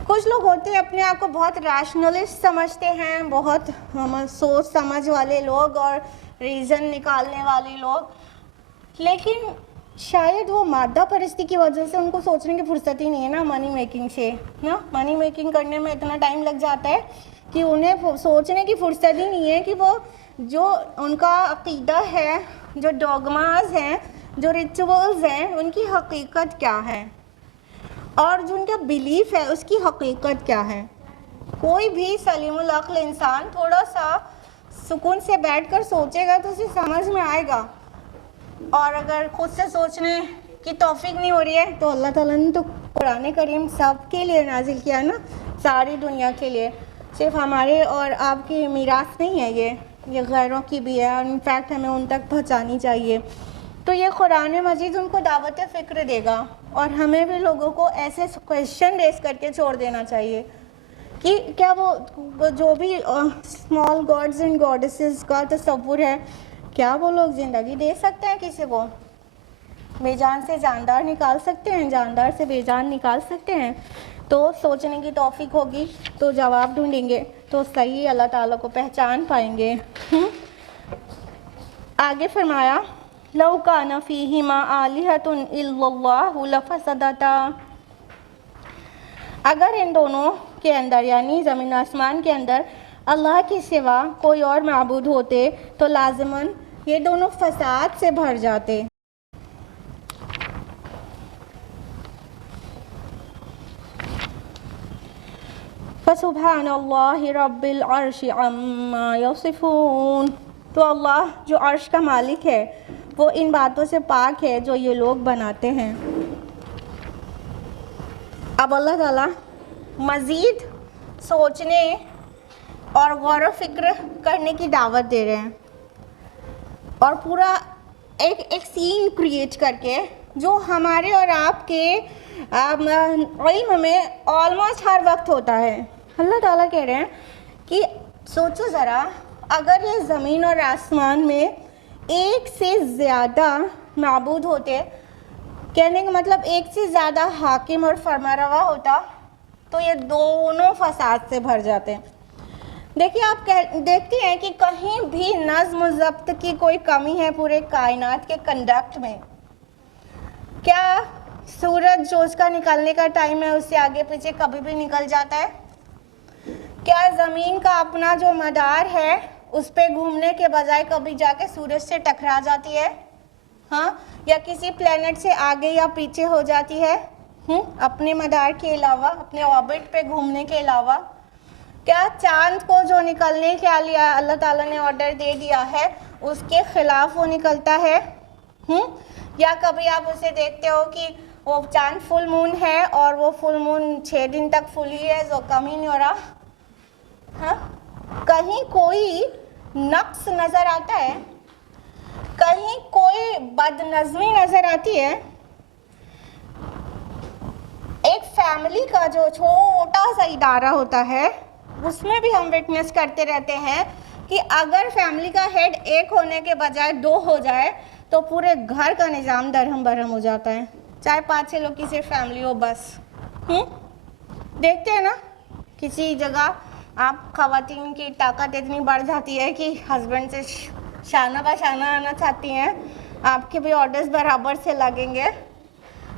کچھ لوگ ہوتے ہیں اپنے آپ کو بہت ریشنلسٹ سمجھتے ہیں, بہت سوچ سمجھ والے لوگ اور ریزن نکالنے والے لوگ, لیکن شاید وہ مادہ پرستی کی وجہ سے ان کو سوچنے کی فرصت ہی نہیں ہے نا منی میکنگ سے. نا منی میکنگ کرنے میں اتنا ٹائم لگ جاتا ہے کہ انہیں سوچنے کی فرصت ہی نہیں ہے کہ وہ جو ان کا عقیدہ ہے, جو ڈوگماز ہیں, جو ریچولز ہیں, ان کی حقیقت کیا ہے, اور جو ان کا بیلیف ہے اس کی حقیقت کیا ہے. کوئی بھی سلیم العقل انسان تھوڑا سا سکون سے بیٹھ کر سوچے گا تو اسے سمجھ میں آئے گا. اور اگر خود سے سوچنے کی توفیق نہیں ہو رہی ہے تو اللہ تعالیٰ نے تو قرآن کریم سب کے لیے نازل کیا نا, ساری دنیا کے لیے, صرف ہمارے اور آپ کی میراث نہیں ہے یہ غیروں کی بھی ہے, اور انفیکٹ ہمیں ان تک پہنچانی چاہیے. تو یہ قرآن مجید ان کو دعوت فکر دے گا, اور ہمیں بھی لوگوں کو ایسے کویشچن ریز کر کے چھوڑ دینا چاہیے کہ کیا وہ جو بھی اسمال گاڈز اینڈ گاڈسز کا تصور ہے, کیا وہ لوگ زندگی دے سکتے ہیں کسی کو, بے جان سے جاندار نکال سکتے ہیں, جاندار سے بے جان نکال سکتے ہیں. تو سوچنے کی توفیق ہوگی تو جواب ڈھونڈیں گے تو صحیح اللہ تعالیٰ کو پہچان پائیں گے. آگے فرمایا لو کان فیہما آلہۃ الا اللہ لفسدتا. اگر ان دونوں کے اندر یعنی زمین آسمان کے اندر اللہ کے سوا کوئی اور معبود ہوتے تو لازماً یہ دونوں فساد سے بھر جاتے. فسبحان اللہ رب العرش عما یصفون. تو اللہ جو عرش کا مالک ہے وہ ان باتوں سے پاک ہے جو یہ لوگ بناتے ہیں. اب اللہ تعالیٰ مزید سوچنے اور غور و فکر کرنے کی دعوت دے رہے ہیں، اور پورا ایک سین کریٹ کر کے جو ہمارے اور آپ کے علم میں آلموسٹ ہر وقت ہوتا ہے. اللہ تعالیٰ کہہ رہے ہیں کہ سوچو ذرا، اگر یہ زمین اور آسمان میں ایک سے زیادہ معبود ہوتے، کہنے کا مطلب ایک سے زیادہ حاکم اور فرمانروا ہوتا، تو یہ دونوں فساد سے بھر جاتے ہیں. دیکھیے آپ دیکھتی ہیں کہ کہیں بھی نظم و ضبط کی کوئی کمی ہے پورے کائنات کے کنڈکٹ میں. کیا سورج جو اس کا نکلنے کا ٹائم ہے اس سے آگے پیچھے کبھی بھی نکل جاتا ہے؟ کیا زمین کا اپنا جو مدار ہے اس پہ گھومنے کے بجائے کبھی جا کے سورج سے ٹکرا جاتی ہے؟ ہاں، یا کسی پلینٹ سے آگے یا پیچھے ہو جاتی ہے اپنے مدار کے علاوہ، اپنے آربٹ پہ گھومنے کے علاوہ؟ کیا چاند کو جو نکلنے کے لیے اللہ تعالیٰ نے آرڈر دے دیا ہے اس کے خلاف وہ نکلتا ہے؟ یا کبھی آپ اسے دیکھتے ہو کہ وہ چاند فل مون ہے اور وہ فل مون 6 دن تک فل ہی ہے، جو کم ہی نہیں ہو رہا؟ ہاں، کہیں کوئی نقص نظر آتا ہے؟ کہیں کوئی بد نظمی نظر آتی ہے؟ ایک فیملی کا جو چھوٹا سا ادارہ ہوتا ہے اس میں بھی ہم وٹنس کرتے رہتے ہیں کہ اگر فیملی کا ہیڈ ایک ہونے کے بجائے 2 ہو جائے تو پورے گھر کا نظام درہم برہم ہو جاتا ہے، چاہے 5-6 لوگ کی صرف فیملی ہو بس. دیکھتے ہیں نا کسی جگہ آپ خواتین کی طاقت اتنی بڑھ جاتی ہے کہ ہسبینڈ سے شانہ بہ شانہ آنا چاہتی ہیں، آپ کے بھی آرڈرز برابر سے لگیں گے.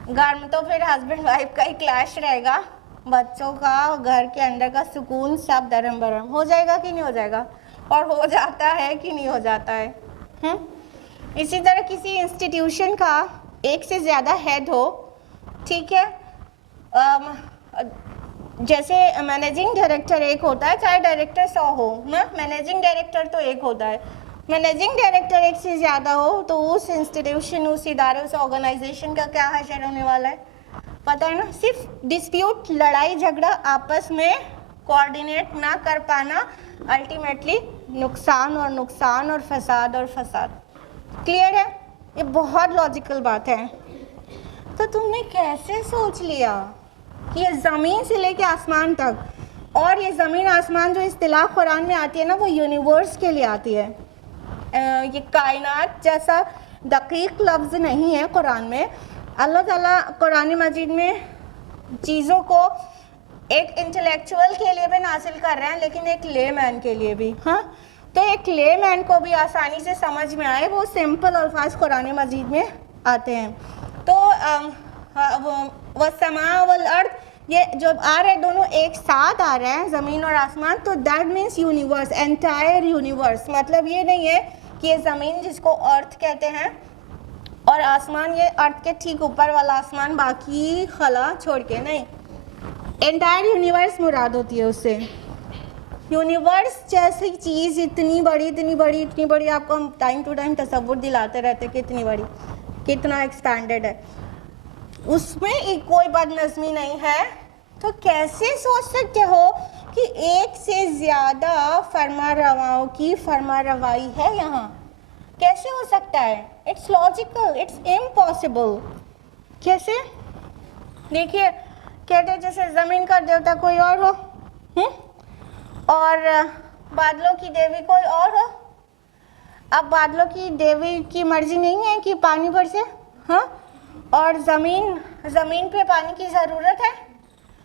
گھر میں تو پھر ہسبینڈ وائف کا ہی کلیش رہے گا، بچوں کا، گھر کے اندر کا سکون سب درہم برہم ہو جائے گا کہ نہیں ہو جائے گا؟ اور ہو جاتا ہے کہ نہیں ہو جاتا ہے؟ اسی طرح کسی انسٹیٹیوشن کا ایک سے زیادہ ہیڈ ہو، ٹھیک ہے، جیسے مینیجنگ ڈائریکٹر ایک ہوتا ہے، چاہے ڈائریکٹر 100 ہو نا، مینیجنگ ڈائریکٹر تو ایک ہوتا ہے. مینیجنگ ڈائریکٹر ایک سے زیادہ ہو تو اس انسٹیٹیوشن، اس ادارے، اس آرگنائزیشن کا کیا حشر ہونے والا ہے پتہ ہے نا؟ صرف ڈسپیوٹ، لڑائی جھگڑا، آپس میں کوآرڈینیٹ نہ کر پانا، الٹیمیٹلی نقصان اور نقصان اور فساد اور فساد. کلیئر ہے؟ یہ بہت لاجیکل بات ہے. تو تم نے کیسے سوچ لیا کہ یہ زمین سے لے کے آسمان تک، اور یہ زمین آسمان جو اصطلاح قرآن میں آتی ہے نا وہ یونیورس کے لیے آتی ہے. یہ کائنات جیسا دقیق لفظ نہیں ہے قرآن میں. اللہ تعالیٰ قرآن مجید میں چیزوں کو ایک انٹلیکچوئل کے لیے بھی نازل کر رہے ہیں لیکن ایک لے مین کے لیے بھی. ہاں، تو ایک لے مین کو بھی آسانی سے سمجھ میں آئے وہ سمپل الفاظ قرآن مجید میں آتے ہیں. تو والسماء والارض، یہ جو آ رہے دونوں ایک ساتھ آ رہے ہیں، زمین اور آسمان، تو that means universe, entire universe. مطلب یہ نہیں ہے کہ یہ زمین جس کو ارتھ کہتے ہیں اور آسمان یہ ارتھ کے ٹھیک اوپر والا آسمان، باقی خلا چھوڑ کے نہیں. انٹائر یونیورس مراد ہوتی ہے اس سے. یونیورس جیسی چیز اتنی بڑی اتنی بڑی اتنی بڑی، آپ کو ہم ٹائم ٹو ٹائم تصور دلاتے رہتے کہ اتنی بڑی، کتنا ایکسپینڈڈ ہے، اس میں کوئی بد نظمی نہیں ہے. تو کیسے سوچ سکتے ہو کہ ایک سے زیادہ فرما رواؤں کی فرما روائی ہے یہاں؟ کیسے ہو سکتا ہے؟ It's logical, it's impossible. کیسے؟ دیکھیے کہتے جیسے زمین کا دیوتا کوئی اور ہو اور بادلوں کی دیوی کوئی اور ہو. اب بادلوں کی دیوی کی مرضی نہیں ہے کہ پانی برسے، ہاں، اور زمین پہ پانی کی ضرورت ہے،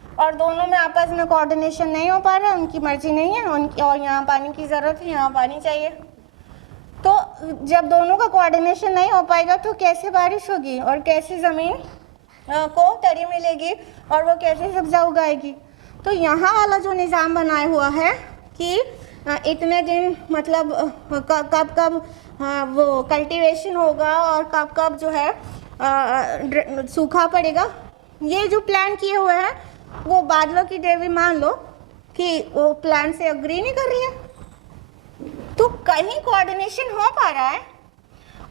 اور دونوں میں آپس میں کوآرڈینیشن نہیں ہو پا رہا، ان کی مرضی نہیں ہے ان کی، اور یہاں پانی کی ضرورت ہے، یہاں پانی چاہیے. تو جب دونوں کا کوآرڈینیشن نہیں ہو پائے گا تو کیسے بارش ہوگی، اور کیسے زمین کو تری ملے گی، اور وہ کیسے سبزہ اگائے گی؟ تو یہاں والا جو نظام بنایا ہوا ہے کہ اتنے دن مطلب کب وہ کلٹیویشن ہوگا اور کب جو ہے سوکھا پڑے گا، یہ جو پلان کیے ہوئے ہیں وہ بادلوں کی دیوی مان لو کہ وہ پلان سے اگری نہیں کر رہی ہے. تو کہیں کوآرڈینیشن ہو پا رہا ہے.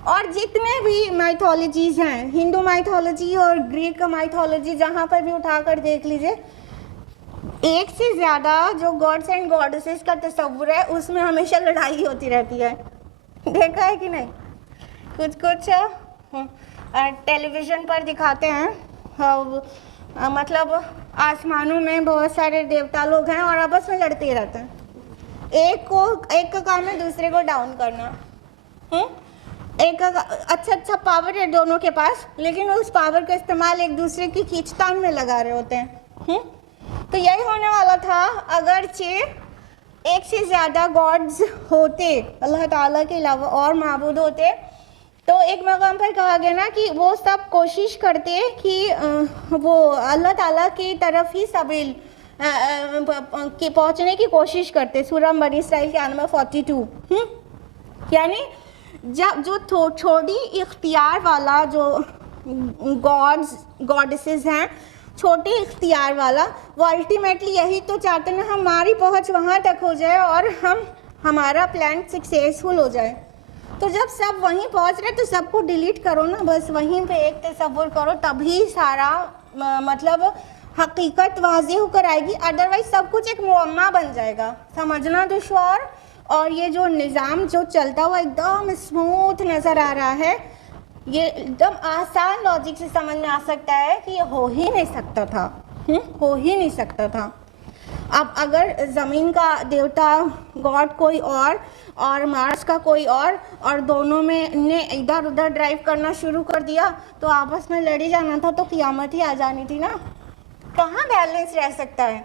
اور جتنے بھی مائتھولوجیز ہیں, ہندو مائتھولوجی اور گریک مائتھولوجی, جہاں پر بھی اٹھا کر دیکھ لیجئے, ایک سے زیادہ جو گاڈس اینڈ گاڈسز کا تصور ہے اس میں ہمیشہ لڑائی ہوتی رہتی ہے. دیکھا ہے کہ نہیں؟ کچھ ٹیلی ویژن پر دکھاتے ہیں, مطلب آسمانوں میں بہت سارے دیوتا لوگ ہیں اور آپس میں لڑتے رہتے ہیں. ایک کا کام ہے دوسرے کو ڈاؤن کرنا. ایک کا اچھا پاور ہے دونوں کے پاس, لیکن اس پاور کا استعمال ایک دوسرے کی کھینچتان میں لگا رہے ہوتے ہیں. تو یہی ہونے والا تھا اگرچہ ایک سے زیادہ گاڈز ہوتے, اللہ تعالیٰ کے علاوہ اور معبود ہوتے, تو ایک مقام پر کہا گیا نا کہ وہ سب کوشش کرتے کہ وہ اللہ تعالیٰ کی طرف ہی سبیل پہنچنے کی کوشش کرتے. سورہ بنی اسرائیل کے آیت نمبر 42. یعنی جب جو چھوٹی اختیار والا جو گاڈسز ہیں, چھوٹے اختیار والا, وہ الٹیمیٹلی یہی تو چاہتے ہیں ہماری پہنچ وہاں تک ہو جائے اور ہمارا پلان سکسیسفل ہو جائے. تو جب سب وہیں پہنچ رہے تو سب کو ڈیلیٹ کرو نا, بس وہیں پہ ایک تصور کرو, تبھی سارا مطلب حقیقت واضح ہو کر آئے گی. ادروائز سب کچھ ایک معمہ بن جائے گا, سمجھنا دشوار. اور یہ جو نظام جو چلتا ہوا ایک دم اسموتھ نظر آ رہا ہے, یہ ایک دم آسان لاجک سے سمجھ میں آ سکتا ہے کہ یہ ہو ہی نہیں سکتا تھا, ہو ہی نہیں سکتا تھا. اب اگر زمین کا دیوتا گاڈ کوئی اور مارس کا کوئی اور دونوں میں نے ادھر ادھر ڈرائیو کرنا شروع کر دیا تو آپس میں لڑی جانا تھا, تو قیامت ہی آ جانی تھی نا. کہاں بیلنس رہ سکتا ہے؟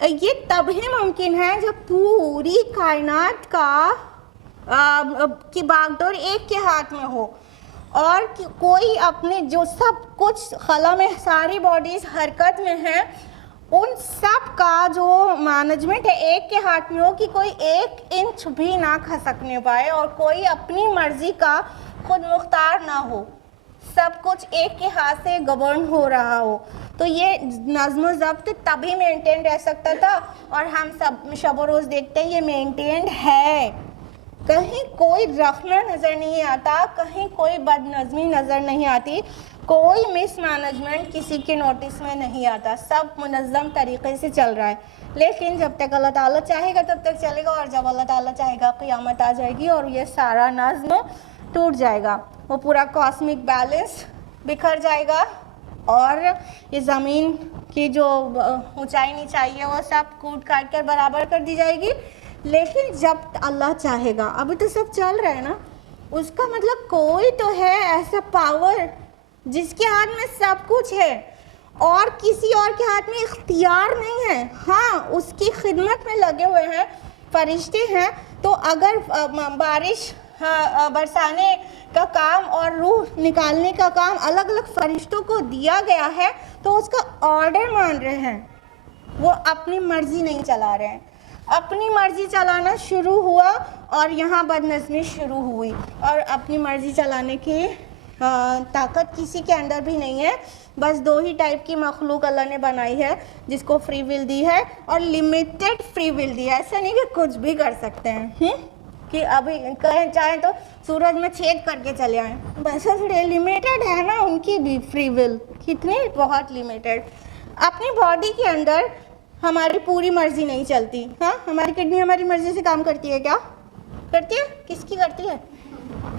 یہ تبھی ممکن ہے جب پوری کائنات کی باغ ڈور ایک کے ہاتھ میں ہو, اور کوئی اپنے جو سب کچھ خلا میں ساری باڈیز حرکت میں ہیں, ان سب کا جو مینجمنٹ ہے ایک کے ہاتھ میں ہو, کہ کوئی 1 انچ بھی نہ کھسکنے پائے اور کوئی اپنی مرضی کا خود مختار نہ ہو, سب کچھ ایک کے ہاتھ سے گورن ہو رہا ہو. تو یہ نظم و ضبط تبھی مینٹین رہ سکتا تھا, اور ہم سب شب و روز دیکھتے ہیں یہ مینٹینڈ ہے. کہیں کوئی رخنا نظر نہیں آتا, کہیں کوئی بد نظمی نظر نہیں آتی, کوئی مس مینجمنٹ کسی کے نوٹس میں نہیں آتا, سب منظم طریقے سے چل رہا ہے. لیکن جب تک اللہ تعالیٰ چاہے گا تب تک چلے گا, اور جب اللہ تعالیٰ چاہے گا قیامت آ جائے گی اور یہ سارا نظم ٹوٹ جائے گا, وہ پورا کاسمک بیلنس بکھر جائے گا, اور یہ زمین کی جو اونچائی نیچائی ہے وہ سب کوٹ کاٹ کر برابر کر دی جائے گی. لیکن جب اللہ چاہے گا, ابھی تو سب چل رہا ہے نا, اس کا مطلب کوئی تو ہے ایسا پاور جس کے ہاتھ میں سب کچھ ہے اور کسی اور کے ہاتھ میں اختیار نہیں ہے. ہاں, اس کی خدمت میں لگے ہوئے ہیں فرشتے ہیں, تو اگر بارش برسانے کا کام اور روح نکالنے کا کام الگ الگ فرشتوں کو دیا گیا ہے, تو اس کا آرڈر مان رہے ہیں, وہ اپنی مرضی نہیں چلا رہے ہیں. اپنی مرضی چلانا شروع ہوا اور یہاں بد نظمی شروع ہوئی, اور اپنی مرضی چلانے کی طاقت کسی کے اندر بھی نہیں ہے. بس 2 ہی ٹائپ کی مخلوق اللہ نے بنائی ہے, جس کو فری ول دی ہے اور لمیٹڈ فری ول دی ہے. ایسا نہیں کہ کچھ بھی کر سکتے ہیں, کہ ابھی کہیں چاہیں تو سورج میں چھید کر کے چلے آئیں, بس لمیٹڈ ہے نا ان کی بھی فری ول, کتنی بہت لمیٹڈ. اپنی باڈی کے اندر ہماری پوری مرضی نہیں چلتی. ہاں, ہماری کڈنی ہماری مرضی سے کام کرتی ہے کیا؟ کرتی ہے؟ کس کی کرتی ہے؟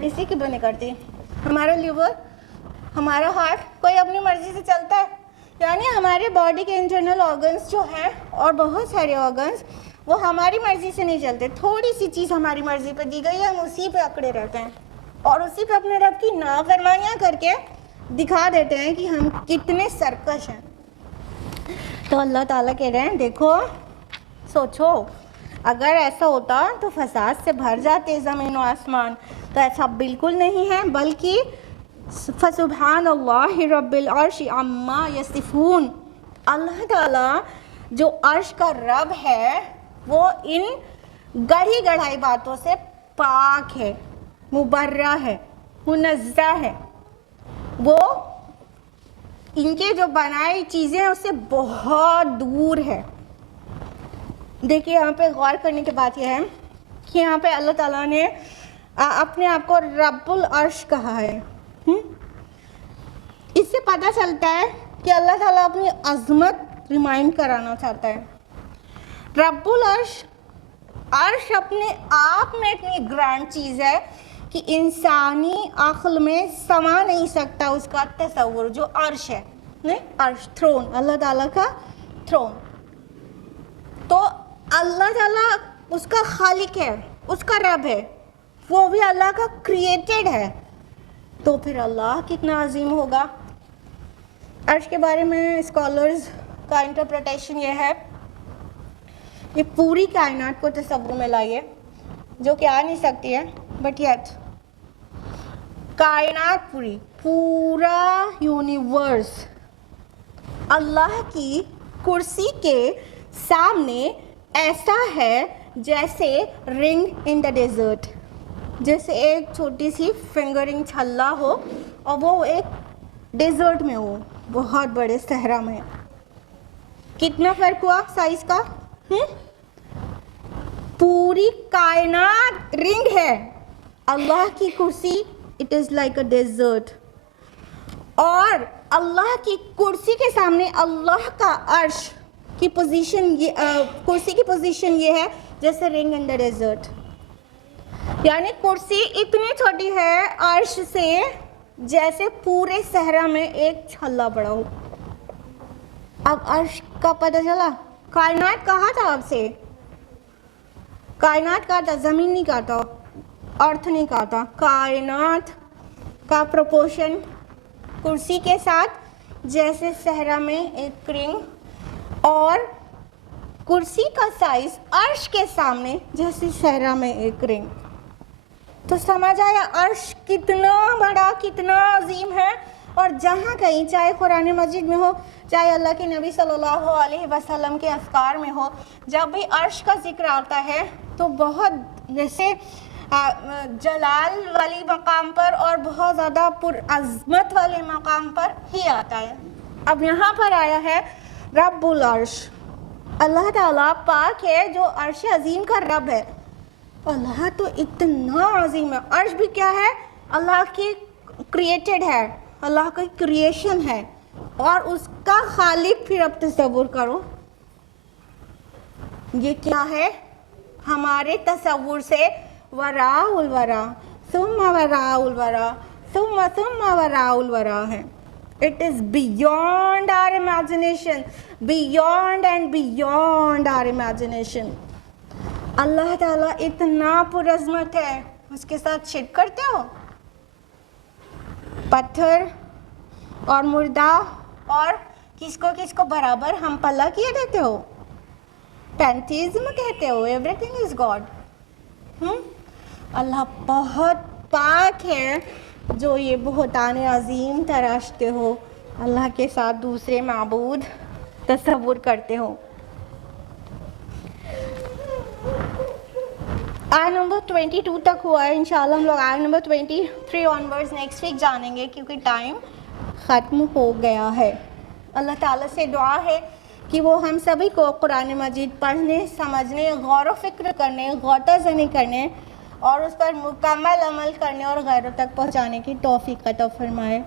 کسی کی بھی نہیں کرتی. ہمارا لیور, ہمارا ہارٹ, کوئی اپنی مرضی سے چلتا ہے؟ یعنی ہمارے باڈی کے انٹرنل آرگنز جو ہیں اور بہت سارے آرگنز, وہ ہماری مرضی سے نہیں چلتے. تھوڑی سی چیز ہماری مرضی پہ دی گئی ہے, ہم اسی پہ اکڑے رہتے ہیں اور اسی پہ اپنے رب کی نافرمانیاں کر کے دکھا دیتے ہیں کہ ہم کتنے سرکش ہیں. تو اللہ تعالیٰ کہہ رہے ہیں دیکھو, سوچو, اگر ایسا ہوتا تو فساد سے بھر جاتے زمین و آسمان. تو ایسا بالکل نہیں ہے, بلکہ فسبحان اللہ رب العرش عما یصفون, اللہ تعالیٰ جو عرش کا رب ہے وہ ان گڑھی گڑھائی باتوں سے پاک ہے, مبرہ ہے, منزہ ہے. وہ ان کے جو بنائی چیزیں ہیں اس سے بہت دور ہے. دیکھیے یہاں پہ غور کرنے کی بات یہ ہے کہ یہاں پہ اللہ تعالیٰ نے اپنے آپ کو رب العرش کہا ہے. اس سے پتہ چلتا ہے کہ اللہ تعالیٰ اپنی عظمت ریمائنڈ کرانا چاہتا ہے. رب العرش، عرش اپنے آپ میں اتنی گرانڈ چیز ہے کہ انسانی عقل میں سما نہیں سکتا اس کا تصور. جو عرش ہے، نہیں عرش، تھرون، اللہ تعالیٰ کا تھرون. تو اللہ تعالیٰ اس کا خالق ہے، اس کا رب ہے، وہ بھی اللہ کا کریٹڈ ہے. تو پھر اللہ کتنا عظیم ہوگا. عرش کے بارے میں اسکالرز کا انٹرپریٹیشن یہ ہے کہ پوری کائنات کو تصور میں لائیے، جو کہ آ نہیں سکتی ہے، بٹ یٹ کائنات پورا یونیورس اللہ کی کرسی کے سامنے ایسا ہے جیسے رنگ ان دا ڈیزرٹ. جیسے ایک چھوٹی سی فنگرنگ چھلا ہو اور وہ ایک ڈیزرٹ میں ہو، بہت بڑے صحرا میں. کتنا فرق ہوا سائز کا. پوری کائنات رنگ ہے، اللہ کی کرسی it is like a desert. اور اللہ کی کرسی کے سامنے اللہ کا عرش کی پوزیشن، کرسی کی پوزیشن یہ ہے جیسے رنگ ان دا ڈیزرٹ. یعنی کرسی اتنی چھوٹی ہے عرش سے جیسے پورے صحرا میں ایک چھلا پڑا ہو. اب عرش کا پتہ چلا. کائنات کہاں تھا اب سے؟ کائنات کہاں تھا؟ زمین نہیں کہا تھا، ارتھ نہیں کہا تھا. کائنات کا پروپورشن کرسی کے ساتھ جیسے صحرا میں ایک رنگ، اور کرسی کا سائز عرش کے سامنے جیسے صحرا میں ایک رنگ. تو سمجھ آیا عرش کتنا بڑا، کتنا عظیم ہے. اور جہاں کہیں، چاہے قرآن مجید میں ہو، چاہے اللہ کے نبی صلی اللہ علیہ وسلم کے اذکار میں ہو، جب بھی عرش کا ذکر آتا ہے تو بہت جیسے جلال والی مقام پر اور بہت زیادہ پرعظمت والے مقام پر ہی آتا ہے. اب یہاں پر آیا ہے رب العرش. اللہ تعالیٰ پاک ہے جو عرش عظیم کا رب ہے. اللہ تو اتنا عظیم ہے. عرش بھی کیا ہے؟ اللہ کی کریٹڈ ہے، اللہ کی کریشن ہے، اور اس کا خالق پھر اب تصور کرو یہ کیا ہے؟ ہمارے تصور سے وراء الورا، ثم وراء الورا، ثم وراء الورا ہے. It is beyond our imagination, beyond and beyond our imagination. اللہ تعالیٰ اتنا پرعظمت ہے، اس کے ساتھ شرک کرتے ہو؟ پتھر اور مردہ اور کس کو برابر ہم پلہ کیے دیتے ہو؟ پینتھیزم کہتے ہو، ایوری تھنگ از گاڈ. اللہ بہت پاک ہے جو یہ بہتان عظیم تراشتے ہو، اللہ کے ساتھ دوسرے معبود تصور کرتے ہو. آیت نمبر 22 تک ہوا ہے. انشاءاللہ ہم لوگ آیت نمبر 23 آنورڈز نیکسٹ ویک جانیں گے کیونکہ ٹائم ختم ہو گیا ہے. اللہ تعالیٰ سے دعا ہے کہ وہ ہم سبھی کو قرآن مجید پڑھنے، سمجھنے، غور و فکر کرنے، غوطہ زنی کرنے اور اس پر مکمل عمل کرنے اور غیروں تک پہنچانے کی توفیق عطا فرمائے.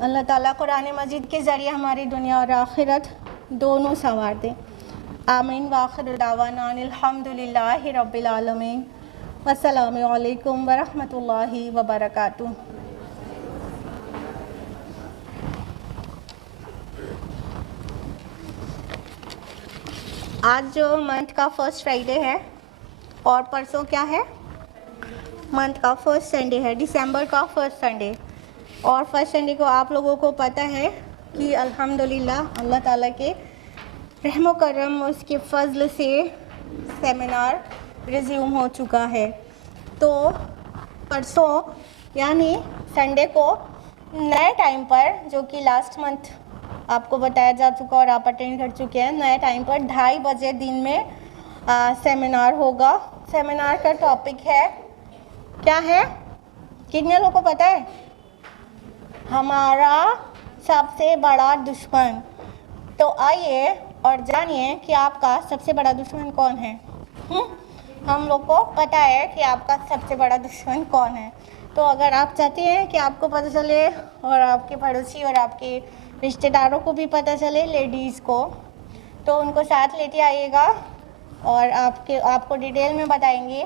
اللہ تعالیٰ قرآن مجید کے ذریعے ہماری دنیا اور آخرت دونوں سنوار دیں. آمین. وآخر دعوانا الحمدللہ رب العالمین. السلام علیکم ورحمۃ اللہ وبرکاتہ. آج جو منتھ کا فرسٹ فرائیڈے ہے اور پرسوں کیا ہے؟ منتھ کا فرسٹ سنڈے ہے، دسمبر کا فرسٹ سنڈے. اور فرسٹ سنڈے کو آپ لوگوں کو پتہ ہے کہ الحمدللہ اللہ تعالیٰ کے رحم و کرم، اس کے فضل سے سیمینار ریزیوم ہو چکا ہے. تو پرسوں یعنی سنڈے کو نئے ٹائم پر، جو کہ لاسٹ منتھ آپ کو بتایا جا چکا اور آپ اٹینڈ کر چکے ہیں، نئے ٹائم پر 2:30 بجے دن میں سیمینار ہوگا. سیمینار کا ٹاپک ہے کیا ہے؟ کتنے لوگوں کو پتہ ہے؟ ہمارا سب سے بڑا دشمن. تو آئیے اور جانیے کہ آپ کا سب سے بڑا دشمن کون ہے. ہم لوگ کو پتہ ہے کہ آپ کا سب سے بڑا دشمن کون ہے. تو اگر آپ چاہتے ہیں کہ آپ کو پتہ چلے اور آپ کے پڑوسی اور آپ کے رشتہ داروں کو بھی پتہ چلے, لیڈیز کو, تو ان کو ساتھ لیتے آئیے گا اور آپ کو ڈیٹیل میں بتائیں گے.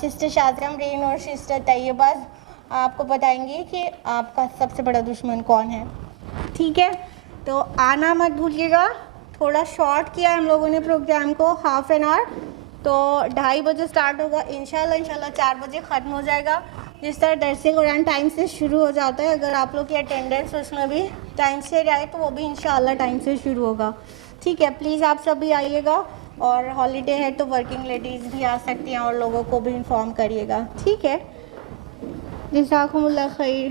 سسٹر شاذیہ امرین اور سسٹر طیبہ آپ کو بتائیں گی کہ آپ کا سب سے بڑا دشمن کون ہے. ٹھیک ہے, تو آنا مت بھولیے گا. تھوڑا شارٹ کیا ہم لوگوں نے پروگرام کو, ہاف این آور. تو 2:30 بجے سٹارٹ ہوگا انشاءاللہ 4 بجے ختم ہو جائے گا. جس طرح درس قرآن ٹائم سے شروع ہو جاتا ہے, اگر آپ لوگ کی اٹینڈنس اس میں بھی ٹائم سے جائے تو وہ بھی انشاءاللہ ٹائم سے شروع ہوگا. ٹھیک ہے, پلیز آپ سب بھی آئیے گا. اور ہالیڈے ہے تو ورکنگ لیڈیز بھی آ سکتی ہیں اور لوگوں کو بھی انفارم کریے گا. ٹھیک ہے, جزاکم اللہ خیر.